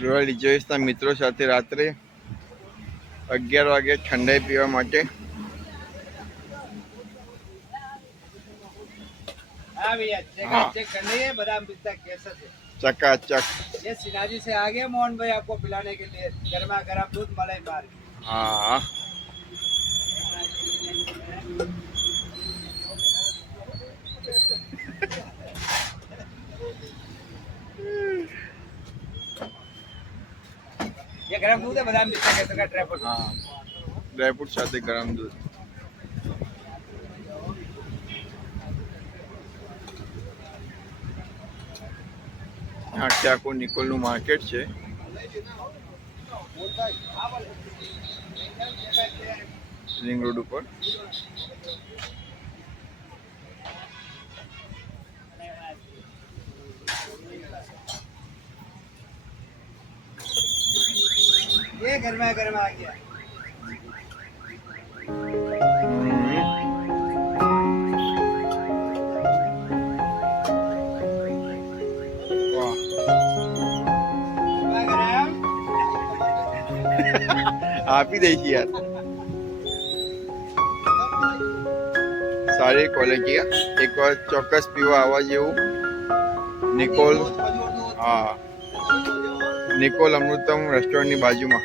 Royal રિજોઇસના મિત્રો સાથે રાત્રે અગિયાર વાગે ઠંડાઈ પીવા માટે हाँ भैया चेक हाँ। चेक कर लीजिए बादाम पिस्ता कैसा है ચકાચક ये सिनाजी से आ गए मोहन भाई आपको पिलाने के लिए गर्मा गर्म दूध मलाई मार હા गर्म दूध है बादाम पिस्ता कैसे का ट्रैपल હા ડ્રાયફ્રૂટ સાથે ગરમ દૂધ આખે આખું નિકોલનું માર્કેટ છે રિંગ રોડ ઉપર ये गर्मा गर्म आ गया વાહ गर्मा गर्म આપી દઈશ યાર સારી ક્વોલિટી એક વાર ચોક્કસ પીવા આવવા જેવું નિકોલ હા નિકોલ અમૃતમ રેસ્ટોરન્ટની બાજુમાં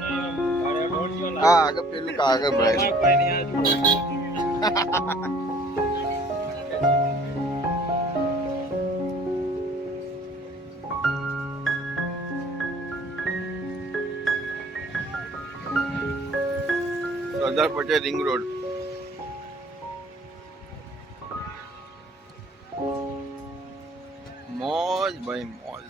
सरदार पटेल रिंग रोड मौज भाई मौज।